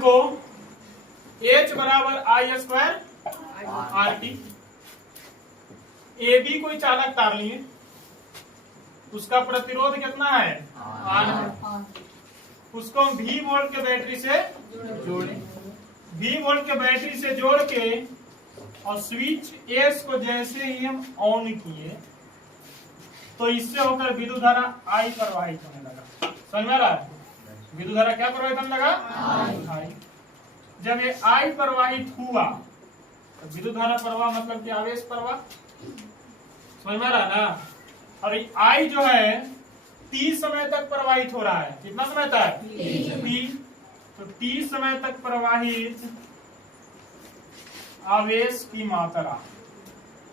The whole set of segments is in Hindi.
को H बराबर I square R T. A B कोई चालक तार लिए, उसका प्रतिरोध कितना है आर है। उसको हम V वोल्ट के बैटरी से जोड़ें। V वोल्ट के बैटरी से जोड़ के और स्विच एस को जैसे ही हम ऑन किए तो इससे होकर विद्युत धारा आई प्रवाहित होने लगा। समझ में आ रहा है? विद्युत धारा क्या प्रवाहित होने लगा? आई। जब ये आई प्रवाहित हुआ तो विद्युत धारा प्रवाह मतलब कि आवेश प्रवाह। समझ में आ रहा है ना? और आई जो है T समय तक प्रवाहित हो रहा है। कितना समय तक? T। तो T समय तक प्रवाहित आवेश की मात्रा।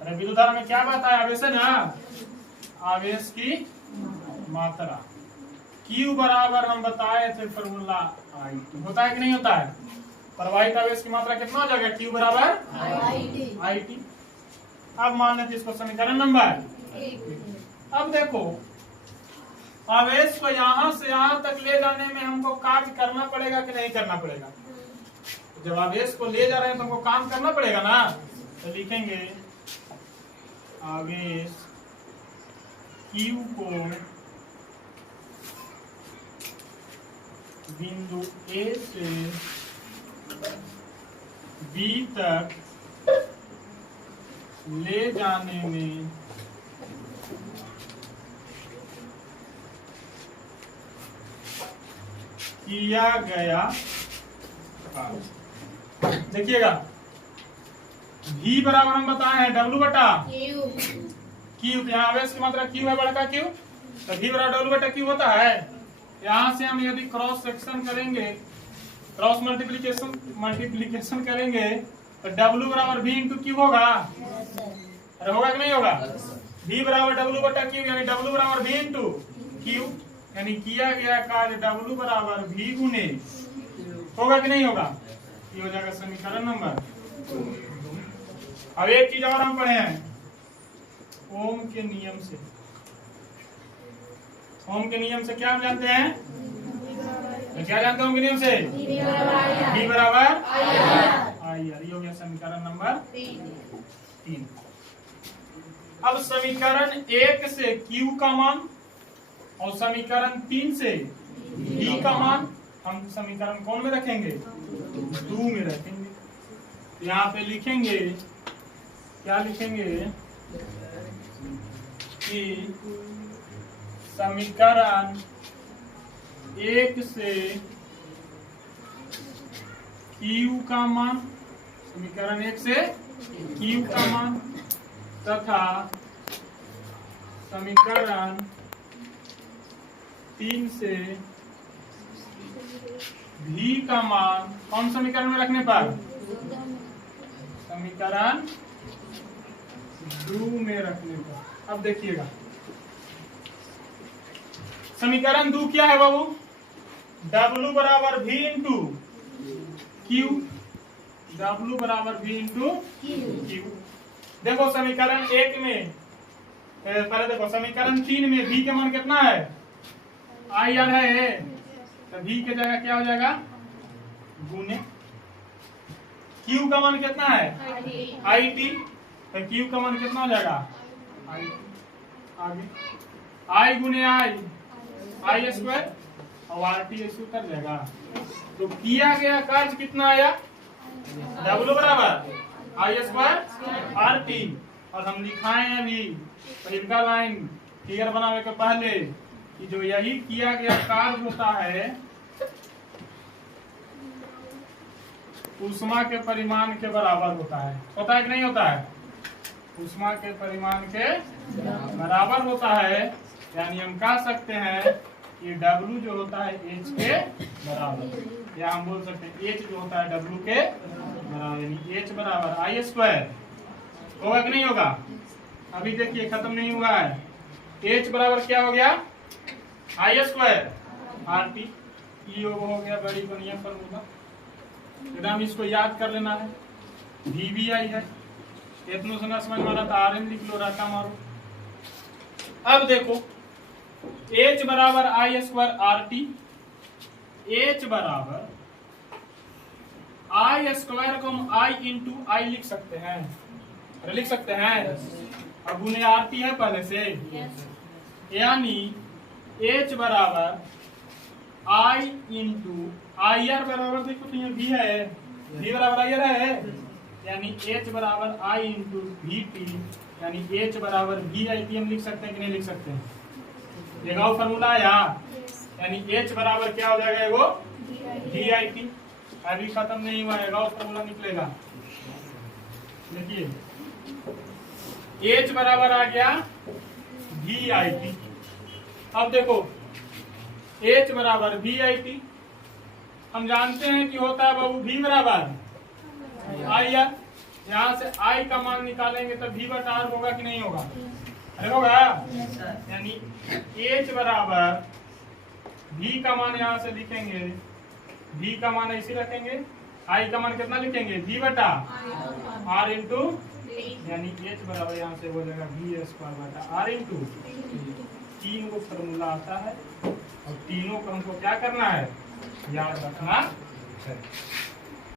अरे विद्युत धारा में क्या बात है? आवेश है ना? आवेश की मात्रा Q बराबर हम बताए थे फॉर्मूला आई। होता है कि नहीं होता है? प्रवाहित आवेश की मात्रा कितना हो जाएगा? Q बराबर आई टी। अब मान लेते इसको समीकरण नंबर। अब देखो आवेश को यहां से यहां तक ले जाने में हमको कार्य करना पड़ेगा कि नहीं करना पड़ेगा? जब आवेश को ले जा रहे हैं तो हमको काम करना पड़ेगा ना। तो लिखेंगे आवेश Q को बिंदु A से B तक ले जाने में किया गया। देखिएगा V बराबर हम बताए हैं W बटा Q। यहाँ आवेश की मात्रा Q है, बड़ा Q। तो V बराबर W बटा Q होता है। यहाँ से हम यदि क्रॉस सेक्शन करेंगे, क्रॉस मल्टीप्लीकेशन करेंगे तो W बराबर V इंटू Q होगा। अरे होगा कि नहीं होगा? V बराबर W बटा Q यानी W बराबर V इंटू Q, यानी किया गया कार्य W बराबर V गुने। होगा कि नहीं होगा? ये हो जाएगा समीकरण नंबर। अब एक चीज और हम पढ़े हैं ओम के नियम से। ओम के नियम से क्या हम जानते हैं? क्या जानते हैं ओम के नियम से? V बराबर आई आर। ये हो गया समीकरण नंबर 3। अब समीकरण 1 से Q का मान और समीकरण 3 से V का मान हम समीकरण कौन में रखेंगे? 2 में रखेंगे। यहाँ पे लिखेंगे, क्या लिखेंगे कि समीकरण 1 से Q का मान, समीकरण 1 से Q का मान तथा समीकरण 3 से V का मान कौन समीकरण में रखने पर? समीकरण 2 में रखने पर। अब देखिएगा समीकरण 2 क्या है बाबू? W बराबर V इंटू Q। W बराबर V इंटू Q। देखो समीकरण 1 में पहले देखो समीकरण 3 में V के मान कितना है? आई आर है। तो V के जगह क्या हो जाएगा? गुने। Q का मान कितना है? I T. तो Q का मान कितना हो जाएगा? आई। आगे आई गुने आई स्क्वायर और आर टी ऐसे उतर जाएगा। तो किया गया कार्य कितना आया? W बराबर आई स्क्वायर आर टी। और हम दिखाए हैं अभी पहला लाइन फिगर बनाने के पहले कि जो यही किया गया कार्य होता है ऊष्मा के परिमाण के बराबर होता है। होता है कि नहीं होता है? ऊष्मा के परिमाण के बराबर होता है। यानी हम कह सकते हैं कि W जो होता है H के बराबर, या हम बोल सकते हैं H जो होता है W के बराबर, यानी H बराबर आई स्क्वायर। होगा कि नहीं होगा? अभी देखिए खत्म नहीं हुआ है। H बराबर क्या हो गया? आई स्क्वायर आर टी। ई हो गया बड़ी बढ़िया फॉर्मूला, एकदम इसको याद कर लेना है। VBI है, इतना सुना समझ में आ रहा था, RM लिख लो, रटा मारो। अब देखो H बराबर I square R T. H बराबर आई स्क्वायर को हम आई इंटू आई लिख सकते हैं, अरे लिख सकते हैं। अब गुने आरती है पहले से, यानी H बराबर आई इंटू आई आर बराबर देखो तो यहाँ भी है, V बराबर आई आर है, यानी H बराबर आई इंटू वी टी, यानी H बराबर वी आई टी हम लिख सकते हैं कि नहीं लिख सकते हैं? लगाओ फॉर्मूला यहाँ, यानी H बराबर क्या हो जाएगा वो वी आई टी। अभी खत्म नहीं हुआ है, लगाओ फॉर्मूला निकलेगा। देखिए H बराबर आ गया वी आई टी। अब देखो H बराबर वी आई टी, हम जानते हैं कि होता है बाबू V बराबर आई आर। यहाँ से I का मान निकालेंगे तो V बटा R होगा कि नहीं होगा? अरे होगा। यानी H बराबर V का मान यहाँ से लिखेंगे, V का मान ऐसे रखेंगे, I का मान कितना लिखेंगे? V बटा R इंटू, यानी H बराबर यहाँ से हो जाएगा V स्क्वायर बटा R इंटू। तीन को फॉर्मूला आता है और तीनों को हमको क्या करना है? याद रखना है।